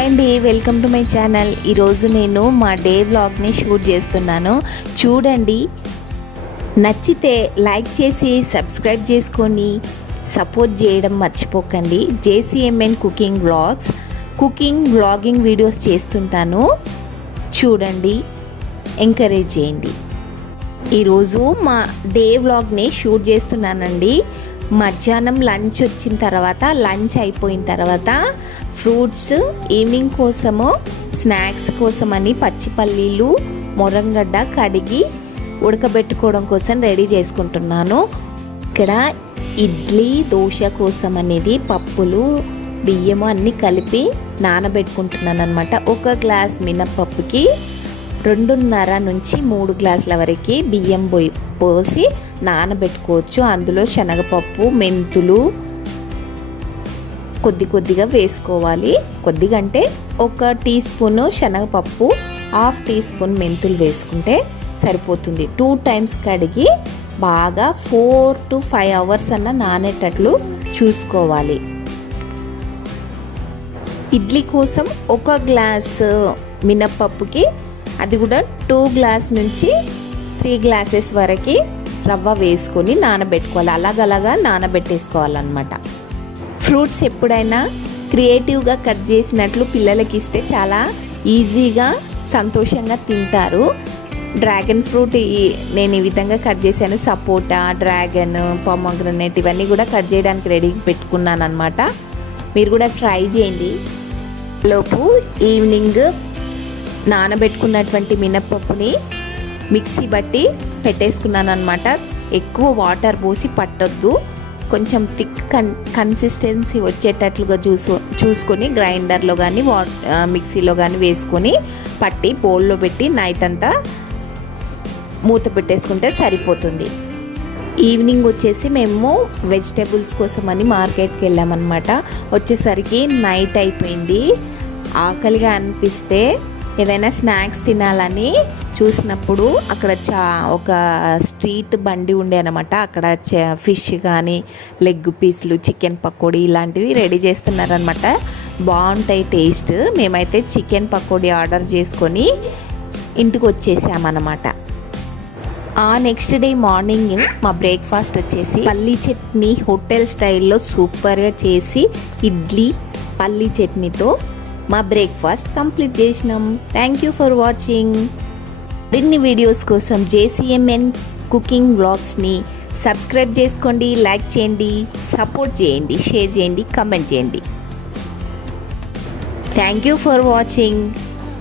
Hi అండి, welcome to my channel. ఈరోజు నేను మా డే వ్లాగ్ని షూట్ చేస్తున్నాను. చూడండి, నచ్చితే లైక్ చేసి సబ్స్క్రైబ్ చేసుకొని సపోర్ట్ చేయడం మర్చిపోకండి. జేసీఎంఎన్ cooking vlogs, cooking vlogging videos చేస్తుంటాను. చూడండి, ఎంకరేజ్ చేయండి. ఈరోజు మా డే వ్లాగ్ని షూట్ చేస్తున్నానండి. మధ్యాహ్నం లంచ్ వచ్చిన తర్వాత, లంచ్ అయిపోయిన తర్వాత ఫ్రూట్స్, ఈవినింగ్ కోసము స్నాక్స్ కోసమని పచ్చి పల్లీలు, మొరంగడ్డ కడిగి ఉడకబెట్టుకోవడం కోసం రెడీ చేసుకుంటున్నాను. ఇక్కడ ఇడ్లీ, దోశ కోసం అనేది పప్పులు, బియ్యము అన్నీ కలిపి నానబెట్టుకుంటున్నాను అనమాట. ఒక గ్లాస్ మినప్పప్పుకి 2.5 నుంచి 3 గ్లాసుల వరకు బియ్యం పోసి నానబెట్టుకోవచ్చు. అందులో శనగపప్పు, మెంతులు కొద్దిగా వేసుకోవాలి. కొద్దిగా అంటే 1 టీ స్పూను శనగపప్పు, 1/2 టీ స్పూన్ మెంతులు వేసుకుంటే సరిపోతుంది. 2 టైమ్స్ కడిగి బాగా 4 to 5 అవర్స్ అన్న నానేటట్లు చూసుకోవాలి. ఇడ్లీ కోసం 1 గ్లాసు మినప్పప్పుకి, అది కూడా 2 గ్లాస్ నుంచి 3 గ్లాసెస్ వరకు రవ్వ వేసుకొని నానబెట్టుకోవాలి. అలాగలాగా నానబెట్టేసుకోవాలన్నమాట. ఫ్రూట్స్ ఎప్పుడైనా క్రియేటివ్గా కట్ చేసినట్లు పిల్లలకి ఇస్తే చాలా ఈజీగా, సంతోషంగా తింటారు. డ్రాగన్ ఫ్రూట్ నేను ఈ విధంగా కట్ చేశాను. సపోటా, డ్రాగన్, పొమోగ్రనేట్ ఇవన్నీ కూడా కట్ చేయడానికి రెడీ పెట్టుకున్నాను అనమాట. మీరు కూడా ట్రై చేయండి. లోపు ఈవినింగ్ నానబెట్టుకున్నటువంటి మినప్పప్పుని మిక్సీ బట్టి పెట్టేసుకున్నాను అనమాట. ఎక్కువ వాటర్ పోసి పట్టొద్దు, కొంచెం థిక్ కన్సిస్టెన్సీ వచ్చేటట్లుగా చూసుకొని గ్రైండర్లో కానీ మిక్సీలో కానీ వేసుకొని పట్టి బౌల్లో పెట్టి నైట్ అంతా మూత పెట్టేసుకుంటే సరిపోతుంది. ఈవినింగ్ వచ్చేసి మేము వెజిటేబుల్స్ కోసమని మార్కెట్కి వెళ్ళామన్నమాట. వచ్చేసరికి నైట్ అయిపోయింది. ఆకలిగా అనిపిస్తే ఏదైనా స్నాక్స్ తినాలని చూసినప్పుడు అక్కడ ఒక స్ట్రీట్ బండి ఉండే అనమాట. అక్కడ ఫిష్ కానీ, లెగ్ పీసులు, చికెన్ పకోడీ ఇలాంటివి రెడీ చేస్తున్నారనమాట. బాగుంటాయి టేస్ట్. మేమైతే చికెన్ పకోడీ ఆర్డర్ చేసుకొని ఇంటికి వచ్చేసామన్నమాట. నెక్స్ట్ డే మార్నింగ్ మా బ్రేక్ఫాస్ట్ వచ్చేసి పల్లీ చట్నీ హోటల్ స్టైల్లో సూపర్గా చేసి, ఇడ్లీ పల్లీ చట్నీతో మా బ్రేక్ఫాస్ట్ కంప్లీట్ చేసినాం. Thank you for watching. మరిన్ని వీడియోస్ కోసం జేసీఎంఎన్ కుకింగ్ వ్లాగ్స్ని సబ్స్క్రైబ్ చేసుకోండి, లైక్ చేయండి, సపోర్ట్ చేయండి, షేర్ చేయండి, కమెంట్ చేయండి. Thank you for watching.